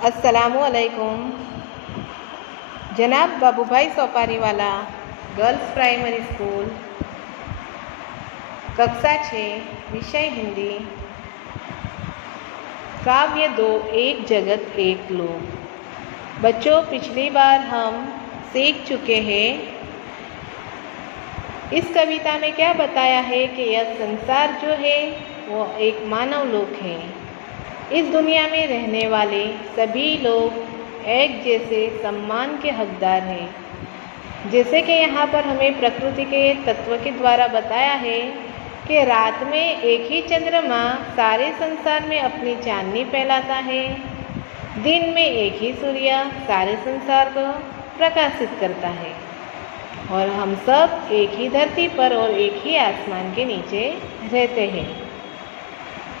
अस्सलामुअलैकुम। जनाब Babubhai सोपारीवाला girls primary school, कक्षा 6, विषय हिंदी। काव्य 2, एक जगत एक लोक। बच्चों, पिछली बार हम सीख चुके हैं, इस कविता में क्या बताया है कि यह संसार जो है वो एक मानव लोक है। इस दुनिया में रहने वाले सभी लोग एक जैसे सम्मान के हकदार हैं। जैसे कि यहाँ पर हमें प्रकृति के तत्व के द्वारा बताया है कि रात में एक ही चंद्रमा सारे संसार में अपनी चांदनी फैलाता है, दिन में एक ही सूर्य सारे संसार को प्रकाशित करता है, और हम सब एक ही धरती पर और एक ही आसमान के नीचे रहते हैं।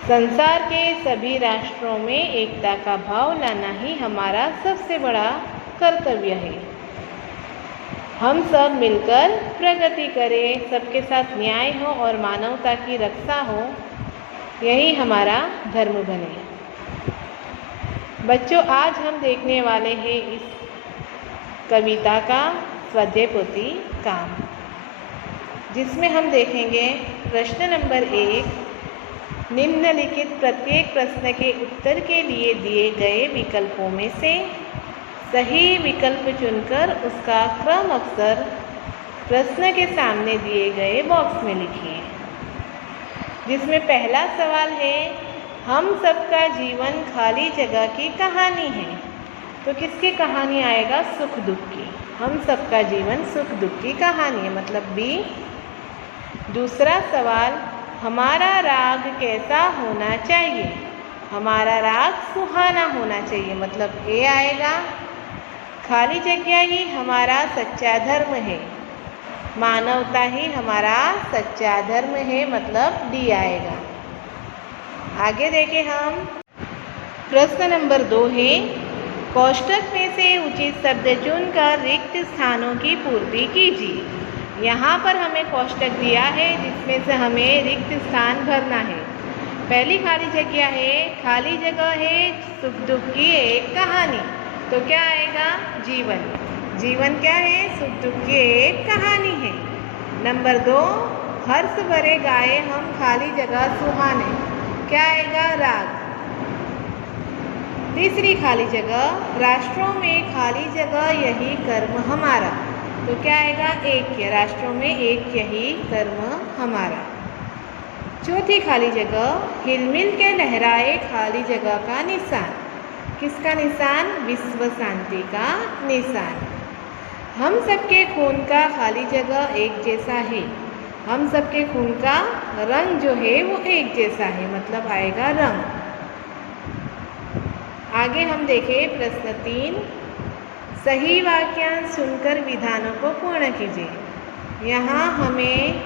संसार के सभी राष्ट्रों में एकता का भाव लाना ही हमारा सबसे बड़ा कर्तव्य है। हम सब मिलकर प्रगति करें, सबके साथ न्याय हो और मानवता की रक्षा हो, यही हमारा धर्म बने। बच्चों, आज हम देखने वाले हैं इस कविता का स्वाध्याय पोथी काम, जिसमें हम देखेंगे प्रश्न नंबर 1, निम्नलिखित प्रत्येक प्रश्न के उत्तर के लिए दिए गए विकल्पों में से सही विकल्प चुनकर उसका क्रम अक्षर प्रश्न के सामने दिए गए बॉक्स में लिखिए। जिसमें पहला सवाल है, हम सबका जीवन खाली जगह की कहानी है। तो किसकी कहानी आएगा? सुख दुख की। हम सबका जीवन सुख दुख की कहानी है, मतलब बी। दूसरा सवाल, हमारा राग कैसा होना चाहिए? हमारा राग सुहाना होना चाहिए, मतलब ए आएगा। खाली जगह ही हमारा सच्चा धर्म है, मानवता ही हमारा सच्चा धर्म है, मतलब डी आएगा। आगे देखें हम, प्रश्न नंबर 2 है, कोष्ठक में से उचित शब्द चुनकर रिक्त स्थानों की पूर्ति कीजिए। यहाँ पर हमें कोष्ठक दिया है, जिसमें से हमें रिक्त स्थान भरना है। पहली खाली जगह है, खाली जगह है सुख दुख की एक कहानी। तो क्या आएगा? जीवन। जीवन क्या है? सुख दुख की एक कहानी है। नंबर 2, हर्ष भरे गाए हम खाली जगह सुहाने। क्या आएगा? राग। तीसरी खाली जगह, राष्ट्रों में खाली जगह यही कर्म हमारा। तो क्या आएगा? ऐक्य। राष्ट्रों में एक यही कर्म हमारा। चौथी खाली जगह, हिलमिल के लहराए खाली जगह का निशान। किसका निशान? विश्व शांति का निशान। हम सबके खून का खाली जगह एक जैसा है। हम सबके खून का रंग जो है वो एक जैसा है, मतलब आएगा रंग। आगे हम देखें प्रश्न 3, सही वाक्यांश सुनकर विधानों को पूर्ण कीजिए। यहाँ हमें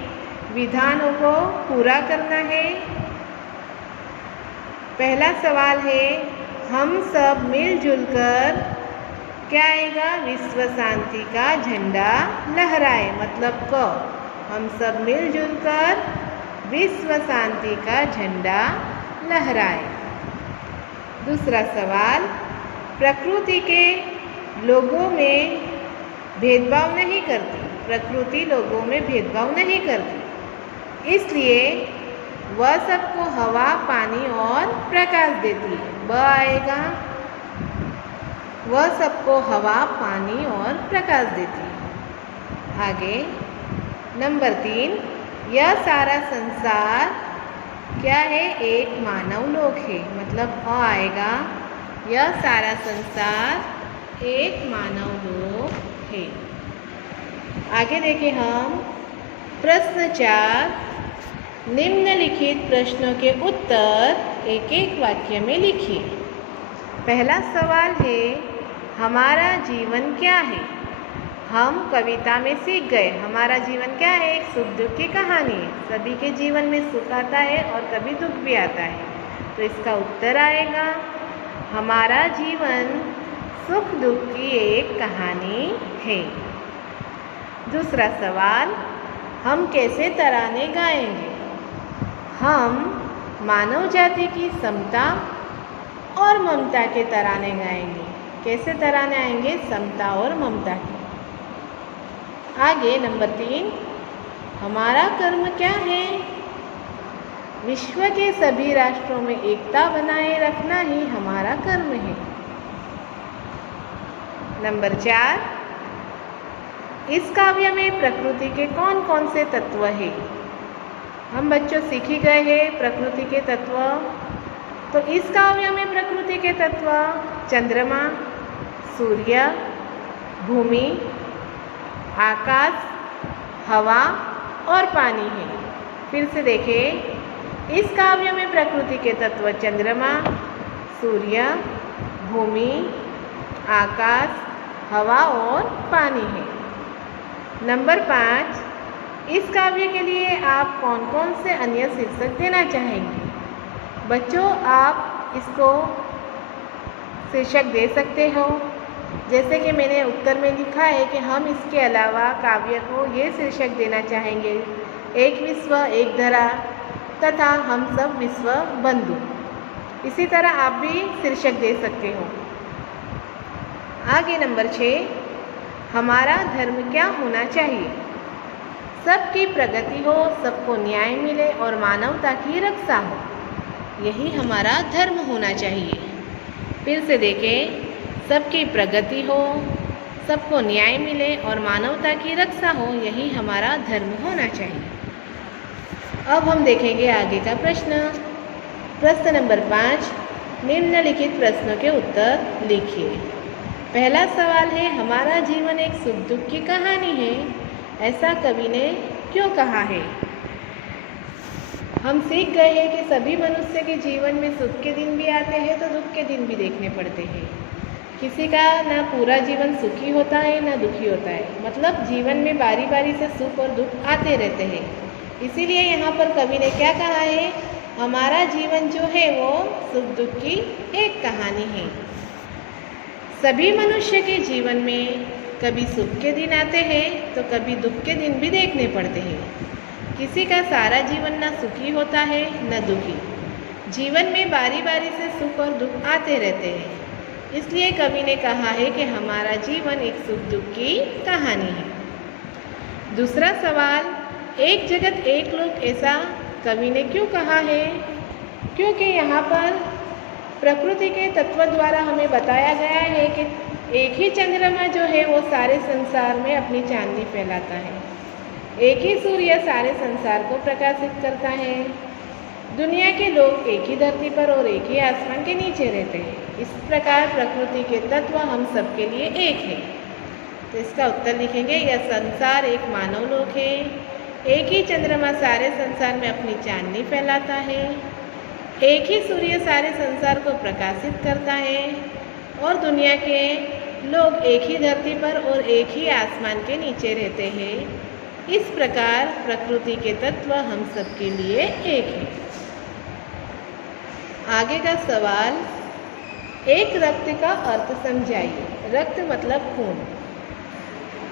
विधानों को पूरा करना है। पहला सवाल है, हम सब मिलजुल कर, क्या आएगा? विश्व शांति का झंडा लहराए, मतलब क। हम सब मिलजुल कर विश्व शांति का झंडा लहराए। दूसरा सवाल, प्रकृति के लोगों में भेदभाव नहीं करती। प्रकृति लोगों में भेदभाव नहीं करती, इसलिए वह सबको हवा, पानी और प्रकाश देती है। ब आएगा। वह सबको हवा, पानी और प्रकाश देती है। आगे नंबर 3, यह सारा संसार क्या है? एक मानव लोक है, मतलब अ आएगा। यह सारा संसार एक मानव लोक है। आगे देखें हम प्रश्न 4, निम्नलिखित प्रश्नों के उत्तर एक एक वाक्य में लिखिए। पहला सवाल है, हमारा जीवन क्या है? हम कविता में सीख गए हमारा जीवन क्या है? एक सुख दुख की कहानी है। सभी के जीवन में सुख आता है और कभी दुख भी आता है, तो इसका उत्तर आएगा हमारा जीवन सुख दुख की एक कहानी है। दूसरा सवाल, हम कैसे तराने गाएंगे? हम मानव जाति की समता और ममता के तराने गाएंगे। कैसे तराने आएंगे? समता और ममता के। आगे नंबर 3, हमारा कर्म क्या है? विश्व के सभी राष्ट्रों में एकता बनाए रखना ही हमारा कर्म है। नंबर 4, इस काव्य में प्रकृति के कौन कौन से तत्व हैं? हम बच्चों सीख ही गए हैं प्रकृति के तत्व। तो इस काव्य में प्रकृति के तत्व चंद्रमा, सूर्य, भूमि, आकाश, हवा और पानी है। फिर से देखें, इस काव्य में प्रकृति के तत्व चंद्रमा, सूर्य, भूमि, आकाश, हवा और पानी है। नंबर 5, इस काव्य के लिए आप कौन कौन से अन्य शीर्षक देना चाहेंगे? बच्चों, आप इसको शीर्षक दे सकते हो, जैसे कि मैंने उत्तर में लिखा है कि हम इसके अलावा काव्य को ये शीर्षक देना चाहेंगे, एक विश्व एक धरा तथा हम सब विश्व बंधु। इसी तरह आप भी शीर्षक दे सकते हो। आगे नंबर 6, हमारा धर्म क्या होना चाहिए? सबकी प्रगति हो, सबको न्याय मिले और मानवता की रक्षा हो, यही हमारा धर्म होना चाहिए। फिर से देखें, सबकी प्रगति हो, सबको न्याय मिले और मानवता की रक्षा हो, यही हमारा धर्म होना चाहिए। अब हम देखेंगे आगे का प्रश्न। प्रश्न नंबर 5, निम्नलिखित प्रश्नों के उत्तर लिखिए। पहला सवाल है, हमारा जीवन एक सुख दुख की कहानी है, ऐसा कवि ने क्यों कहा है? हम सीख गए हैं कि सभी मनुष्य के जीवन में सुख के दिन भी आते हैं तो दुख के दिन भी देखने पड़ते हैं। किसी का ना पूरा जीवन सुखी होता है ना दुखी होता है, मतलब जीवन में बारी बारी से सुख और दुख आते रहते हैं। इसीलिए यहाँ पर कवि ने क्या कहा है? हमारा जीवन जो है वो सुख दुख की एक कहानी है। सभी मनुष्य के जीवन में कभी सुख के दिन आते हैं तो कभी दुख के दिन भी देखने पड़ते हैं। किसी का सारा जीवन ना सुखी होता है न दुखी। जीवन में बारी बारी से सुख और दुख आते रहते हैं। इसलिए कवि ने कहा है कि हमारा जीवन एक सुख दुख की कहानी है। दूसरा सवाल, एक जगत एक लोक, ऐसा कवि ने क्यों कहा है? क्योंकि यहाँ पर प्रकृति के तत्व द्वारा हमें बताया गया है कि एक ही चंद्रमा जो है वो सारे संसार में अपनी चांदनी फैलाता है, एक ही सूर्य सारे संसार को प्रकाशित करता है। दुनिया के लोग एक ही धरती पर और एक ही आसमान के नीचे रहते हैं। इस प्रकार प्रकृति के तत्व हम सबके लिए एक है। तो इसका उत्तर लिखेंगे, यह संसार एक मानव लोक है, एक ही चंद्रमा सारे संसार में अपनी चांदनी फैलाता है, एक ही सूर्य सारे संसार को प्रकाशित करता है और दुनिया के लोग एक ही धरती पर और एक ही आसमान के नीचे रहते हैं। इस प्रकार प्रकृति के तत्व हम सबके लिए एक है। आगे का सवाल, एक रक्त का अर्थ समझाइए। रक्त मतलब खून।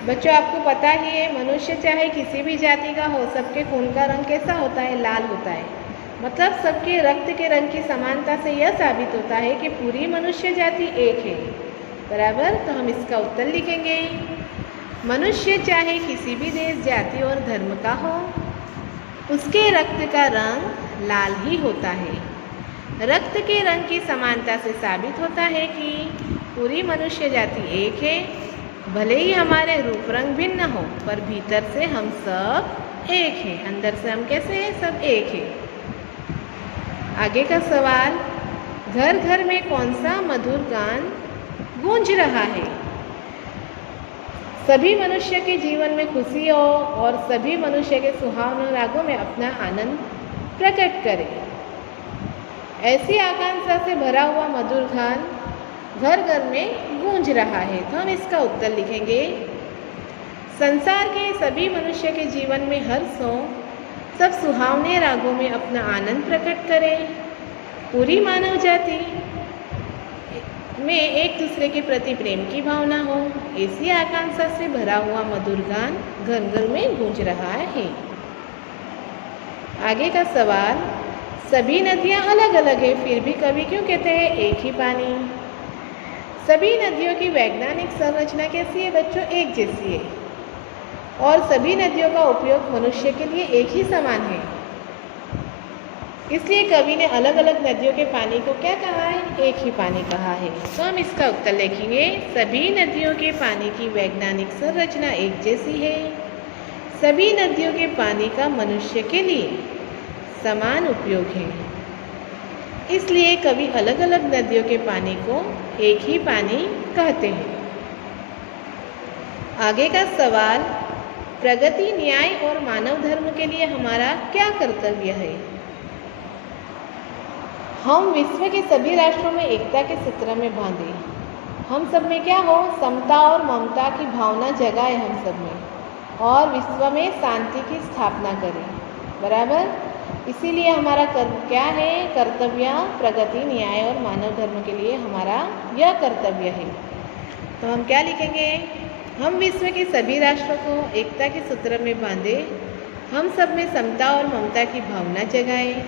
बच्चों, आपको पता ही है, मनुष्य चाहे किसी भी जाति का हो, सबके खून का रंग कैसा होता है? लाल होता है। मतलब सबके रक्त के रंग की समानता से यह साबित होता है कि पूरी मनुष्य जाति एक है। बराबर। तो हम इसका उत्तर लिखेंगे, मनुष्य चाहे किसी भी देश, जाति और धर्म का हो, उसके रक्त का रंग लाल ही होता है। रक्त के रंग की समानता से साबित होता है कि पूरी मनुष्य जाति एक है। भले ही हमारे रूप रंग भिन्न हो, पर भीतर से हम सब एक हैं। अंदर से हम कैसे हैं? सब एक हैं। आगे का सवाल, घर घर में कौन सा मधुर गान गूंज रहा है? सभी मनुष्य के जीवन में खुशी हो और सभी मनुष्य के सुहावने रागों में अपना आनंद प्रकट करें, ऐसी आकांक्षा से भरा हुआ मधुर गान घर घर में गूंज रहा है। तो हम इसका उत्तर लिखेंगे, संसार के सभी मनुष्य के जीवन में हर्ष हो, सब सुहावने रागों में अपना आनंद प्रकट करें, पूरी मानव जाति में एक दूसरे के प्रति प्रेम की भावना हो, ऐसी आकांक्षा से भरा हुआ मधुर गान घर घर में गूंज रहा है। आगे का सवाल, सभी नदियाँ अलग अलग हैं, फिर भी कवि क्यों कहते हैं एक ही पानी। सभी नदियों की वैज्ञानिक संरचना कैसी है बच्चों? एक जैसी है। और सभी नदियों का उपयोग मनुष्य के लिए एक ही समान है। इसलिए कवि ने अलग अलग नदियों के पानी को क्या कहा है? एक ही पानी कहा है। तो हम इसका उत्तर लिखेंगे, सभी नदियों के पानी की वैज्ञानिक संरचना एक जैसी है। सभी नदियों के पानी का मनुष्य के लिए समान उपयोग है, इसलिए कवि अलग अलग नदियों के पानी को एक ही पानी कहते हैं। आगे का सवाल, प्रगति, न्याय और मानव धर्म के लिए हमारा क्या कर्तव्य है? हम विश्व के सभी राष्ट्रों में एकता के सूत्र में बांधे। हम सब में क्या हो? समता और ममता की भावना जगाए हम सब में, और विश्व में शांति की स्थापना करें। बराबर। इसीलिए हमारा क्या है? कर्तव्य प्रगति, न्याय और मानव धर्म के लिए हमारा यह कर्तव्य है। तो हम क्या लिखेंगे? हम विश्व के सभी राष्ट्रों को एकता के सूत्र में बांधे, हम सब में समता और ममता की भावना जगाएं,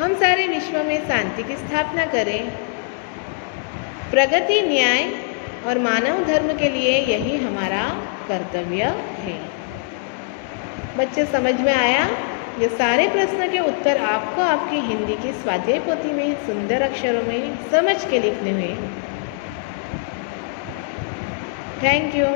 हम सारे विश्व में शांति की स्थापना करें। प्रगति, न्याय और मानव धर्म के लिए यही हमारा कर्तव्य है। बच्चे समझ में आया? ये सारे प्रश्न के उत्तर आपको आपकी हिंदी की स्वाध्याय पोथी में सुंदर अक्षरों में समझ के लिखने हुए। Thank you.